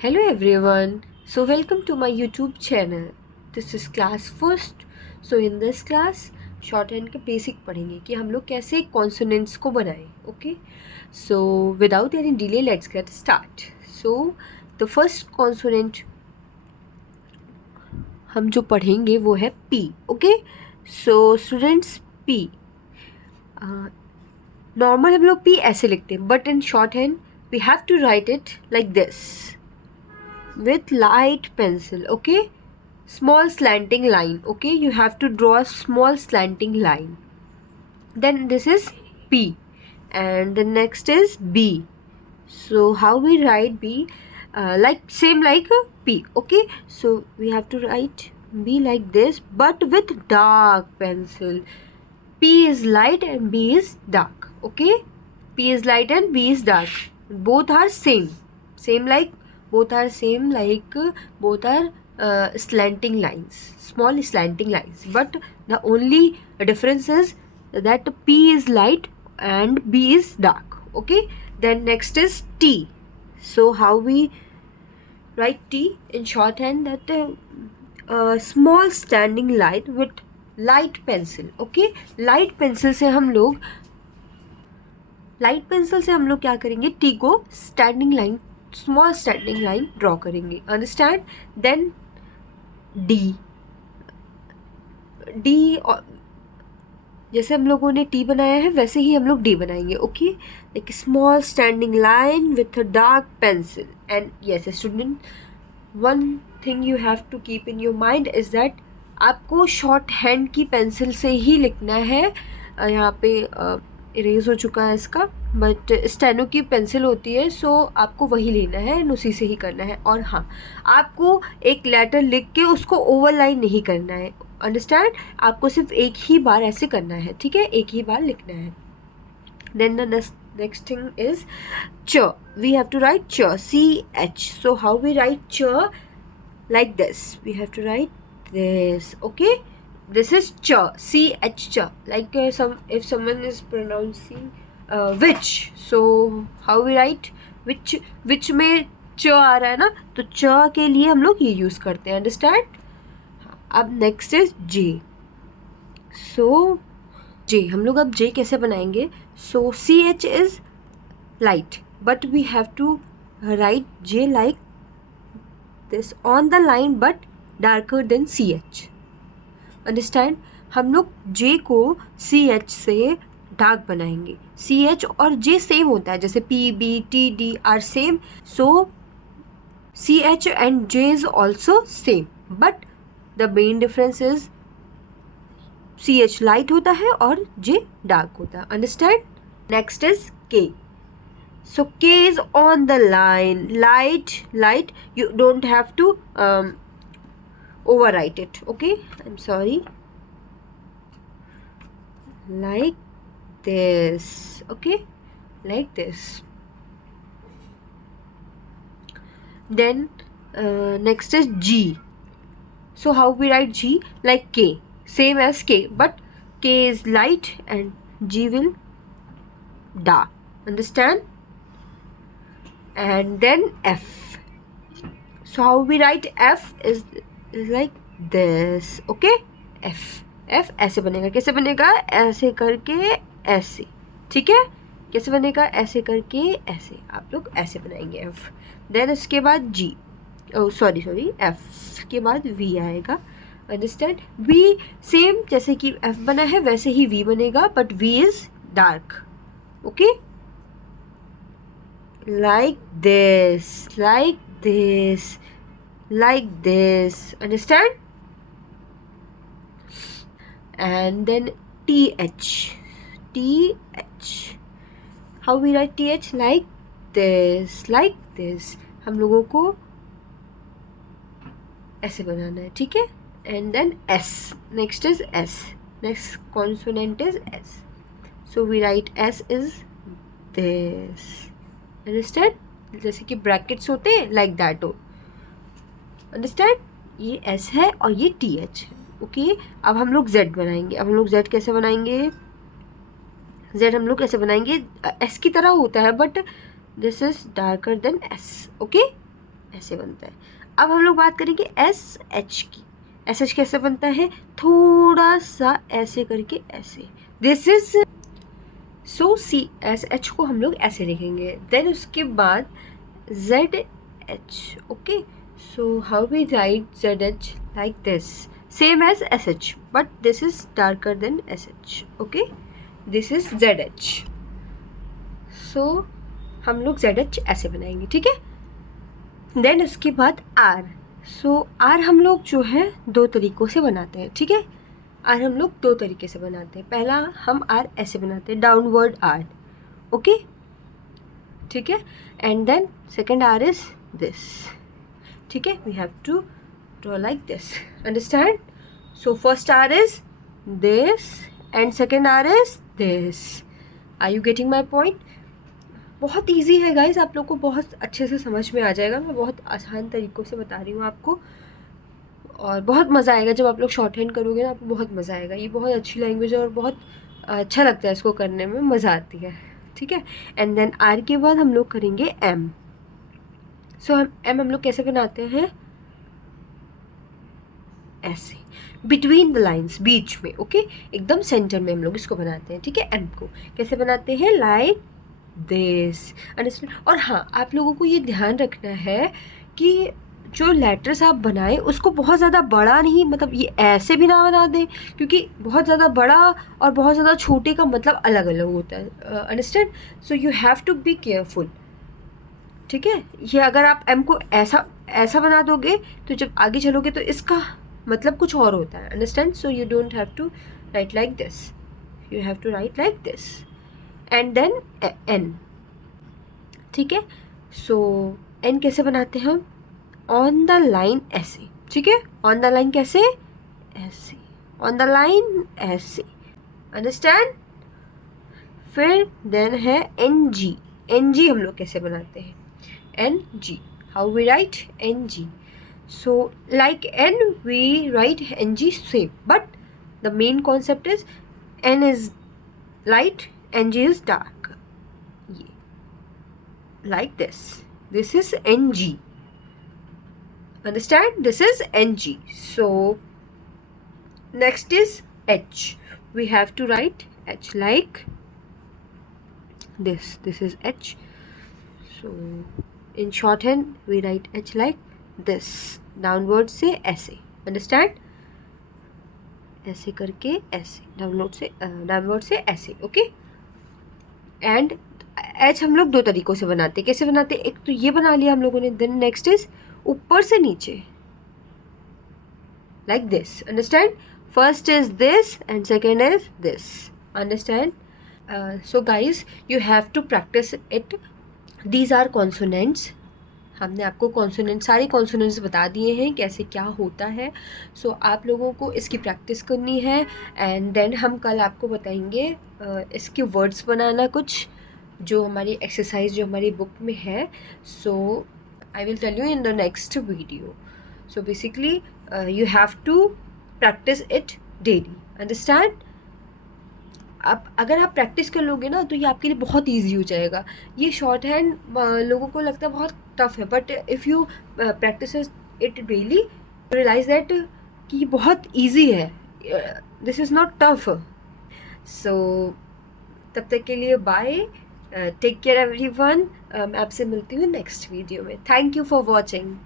Hello everyone. So welcome to my YouTube channel. This is class first. So in this class shorthand के basic पढ़ेंगे कि हम लोग कैसे कॉन्सोनेंट्स को बनाएं. Okay. So without any delay let's get start. So the first consonant हम जो पढ़ेंगे वो है P. Okay. So students P normal हम लोग पी ऐसे लिखते हैं, but in shorthand we have to write it like this with light pencil. Okay, small slanting line. Okay, you have to draw a small slanting line. Then this is P and the next is B. So how we write B? Like same like P. Okay, so we have to write B like this but with dark pencil. P is light and B is dark. Okay, P is light and B is dark. Both are same like both are same like both are slanting lines, small slanting lines, but the only difference is that P is light and B is dark. Okay, then next is T. So how we write T in shorthand? That small standing line with light pencil. Okay, light pencil से हम लोग क्या करेंगे? T को standing line, small standing line draw करेंगे. Understand. Then D जैसे हम लोगों ने टी बनाया है वैसे ही हम लोग डी बनाएंगे. Okay, like small standing line with a dark pencil. And yes student, one thing you have to keep in your mind is that आपको शॉर्ट हैंड की पेंसिल से ही लिखना है. यहाँ पे इरेज हो चुका है इसका, बट स्टेनो की पेंसिल होती है, सो आपको वही लेना है एंड उसी से ही करना है. और हाँ, आपको एक लेटर लिख के उसको ओवरलाइन नहीं करना है. अंडरस्टैंड. आपको सिर्फ एक ही बार ऐसे करना है. ठीक है, एक ही बार लिखना है. Then the next thing is च. वी हैव टू राइट च, CH. So how we write च? Like this. We have to write this. Okay, this is ch, CH, ch, like if someone is pronouncing which, so how we write which में च आ रहा है ना, तो च के लिए हम लोग ये यूज़ करते हैं. अंडरस्टैंड. अब नेक्स्ट इज जे. सो जे हम लोग अब जे कैसे बनाएंगे? So CH is light but we have to write J like this on the line but darker than CH. Understand. हम लोग जे को CH से डार्क बनाएंगे. CH और J सेम होता है, जैसे P, B, T, D are same. So CH and J is also same, but the main difference is CH light होता है और J डार्क होता है. Understand. Next is K. So K is on the line, light. You don't have to overwrite it. Okay, I'm sorry. Like this. Okay, like this. Then next is G. So how we write G? Like K, same as K, but K is light and G will dark. Understand. And then F. So how we write F is like this. Okay, F ऐसे बनेगा. कैसे बनेगा? ऐसे करके ऐसे. ठीक है, कैसे बनेगा? ऐसे करके ऐसे. आप लोग ऐसे बनाएंगे F. देन इसके बाद G. ओ सॉरी F के बाद V आएगा. अंडरस्टैंड. V सेम जैसे कि F बना है वैसे ही V बनेगा, but V is dark. Okay, like this, like this. Understand. And then TH. How we write TH? Like this. हम लोगों को ऐसे बनाना है. ठीक है. And then S. Next is S. Next consonant is S. So we write S is this. Understand. जैसे कि brackets होते हैं, like that हो. अंडरस्टैंड. ये S है और ये TH है. ओके, अब हम लोग Z बनाएंगे. अब हम लोग Z कैसे बनाएंगे? Z हम लोग कैसे बनाएंगे? S की तरह होता है but this is darker then S. Okay, ऐसे बनता है। अब हम लोग बात करेंगे SH की। SH कैसे बनता है, थोड़ा सा ऐसे करके ऐसे, दिस इज सो SH को हम लोग ऐसे लिखेंगे। देन उसके बाद ZH, okay, so how we write ZH, like this, same as SH but this is darker than SH, okay, this is ZH। So हम लोग ZH ऐसे बनाएंगे, ठीक है। देन उसके बाद R, सो R हम लोग जो है दो तरीक़ों से बनाते हैं, ठीक है। R हम लोग दो तरीके से बनाते हैं। पहला हम R ऐसे बनाते हैं, डाउनवर्ड R, ओके, ठीक है। And then second R is this, ठीक है। We have to draw like this, understand. So first R is this and second R is this. Are you getting my point? बहुत easy है guys, आप लोग को बहुत अच्छे से समझ में आ जाएगा। मैं बहुत आसान तरीक़ों से बता रही हूँ आपको, और बहुत मज़ा आएगा जब आप लोग शॉर्ट हैंड करोगे ना, आपको बहुत मज़ा आएगा। ये बहुत अच्छी लैंग्वेज है और बहुत अच्छा लगता है इसको करने में, मज़ा आती है, ठीक है। एंड देन R के बाद हम लोग करेंगे M। सो हम लोग कैसे बनाते हैं, ऐसे बिटवीन द लाइन्स, बीच में, ओके, एकदम सेंटर में हम लोग इसको बनाते हैं, ठीक है। M को कैसे बनाते हैं, लाइक दिस, अंडरस्टैंड। और हाँ, आप लोगों को ये ध्यान रखना है कि जो लेटर्स आप बनाएं उसको बहुत ज़्यादा बड़ा नहीं, मतलब ये ऐसे भी ना बना दें, क्योंकि बहुत ज़्यादा बड़ा और बहुत ज़्यादा छोटे का मतलब अलग अलग होता है, understand. So you have to be careful, ठीक है। ये अगर आप M को ऐसा बना दोगे तो जब आगे चलोगे तो इसका मतलब कुछ और होता है, understand. So you don't have to write like this, you have to write like this and then N, ठीक है। सो N कैसे बनाते हैं हम, ऑन द लाइन ऐसे, ठीक है। ऑन द लाइन कैसे, ऐसे, ऑन द लाइन ऐसे, अंडरस्टैंड। फिर देन है NG। NG हम लोग कैसे बनाते हैं, NG, how we write NG। So like N we write NG same, but the main concept is N is light, NG is dark, ये like this is NG, understand, this is NG. So next is H, we have to write H like this is H. So in shorthand we write H like this, downward से ऐसे, understand, ऐसे करके ऐसे, downward से ऐसे, okay. And H हम लोग दो तरीक़ों से बनाते हैं, कैसे बनाते हैं, एक तो ये बना लिया हम लोगों ने, देन नेक्स्ट इज ऊपर से नीचे, like this, understand. First is this and second is this, understand. So guys you have to practise it, these are consonants. हमने आपको कॉन्सोनेंट, सारे कॉन्सोनेंट्स बता दिए हैं कैसे क्या होता है। सो आप लोगों को इसकी प्रैक्टिस करनी है एंड देन हम कल आपको बताएंगे इसके वर्ड्स बनाना, कुछ जो हमारी एक्सरसाइज जो हमारी बुक में है। So I will tell you in the next video. So basically you have to practise it daily, understand. आप अगर आप प्रैक्टिस कर लोगे ना तो ये आपके लिए बहुत ईजी हो जाएगा। ये शॉर्ट हैंड लोगों को लगता है बहुत टफ है, but if you practise it daily realise that कि ये बहुत ईजी है, दिस इज़ नॉट टफ। सो तब तक के लिए बाय, टेक केयर एवरीवन। मैं आपसे मिलती हूँ नेक्स्ट वीडियो में। Thank you for watching.